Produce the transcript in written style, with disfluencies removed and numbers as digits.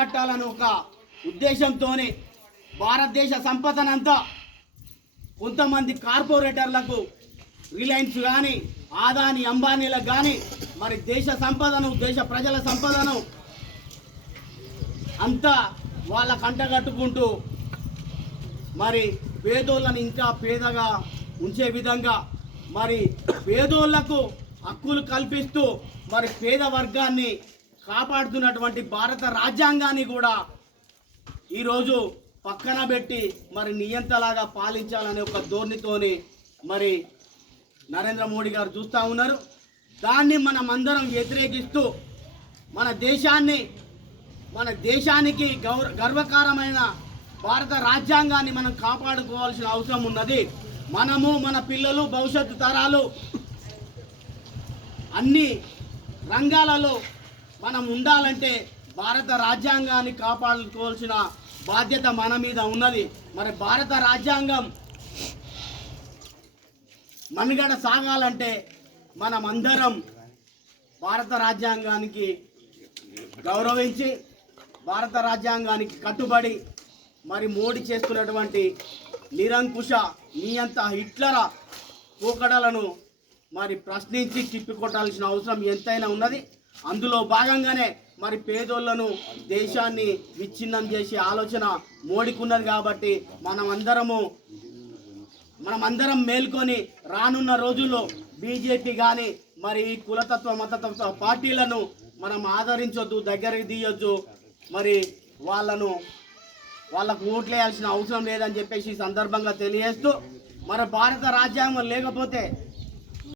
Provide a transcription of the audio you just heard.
కట్టాలని ఒక ఉద్దేశంతోనే భారతదేశ సంపదనంతా కొంతమంది కార్పొరేటర్లకు రిలయన్స్ కానీ ఆదాని అంబానీలకు కానీ మరి దేశ సంపదను దేశ ప్రజల సంపదను అంతా వాళ్ళ కంటగట్టుకుంటూ మరి పేదోళ్ళని ఇంకా పేదగా ఉంచే విధంగా మరి పేదోళ్లకు హక్కులు కల్పిస్తూ మరి పేద వర్గాన్ని కాపాడుతున్నటువంటి భారత రాజ్యాంగాన్ని కూడా ఈరోజు పక్కన పెట్టి మరి నియంతలాగా పాలించాలనే ఒక ధోరణితోని మరి నరేంద్ర మోడీ గారు చూస్తూ ఉన్నారు. దాన్ని మనం అందరం వ్యతిరేకిస్తూ మన దేశానికి గర్వకారమైన భారత రాజ్యాంగాన్ని మనం కాపాడుకోవాల్సిన అవసరం ఉన్నది. మనము మన పిల్లలు భవిష్యత్తు తరాలు అన్ని రంగాలలో మనం ఉండాలంటే భారత రాజ్యాంగాన్ని కాపాడుకోవాల్సిన బాధ్యత మన మీద ఉన్నది. మరి భారత రాజ్యాంగం మనుగడ సాగాలంటే మనం అందరం భారత రాజ్యాంగానికి గౌరవించి భారత రాజ్యాంగానికి కట్టుబడి మరి మోడీ చేస్తున్నటువంటి నిరంకుశ నియంత హిట్లర్ పోకడలను మరి ప్రశ్నించి తిప్పికొట్టాల్సిన అవసరం ఎంతైనా ఉన్నది. అందులో భాగంగానే మరి పేదోళ్లను దేశాన్ని విచ్ఛిన్నం చేసే ఆలోచన మోడీకి ఉన్నది. కాబట్టి మనమందరం మేల్కొని రానున్న రోజుల్లో బీజేపీ కానీ మరి కులతత్వ మతతత్వ పార్టీలను మనం ఆదరించొద్దు, దగ్గరికి తీయొద్దు, మరి వాళ్ళకు ఓట్లేయాల్సిన అవసరం లేదని చెప్పేసి ఈ సందర్భంగా తెలియజేస్తూ, మన భారత రాజ్యాంగం లేకపోతే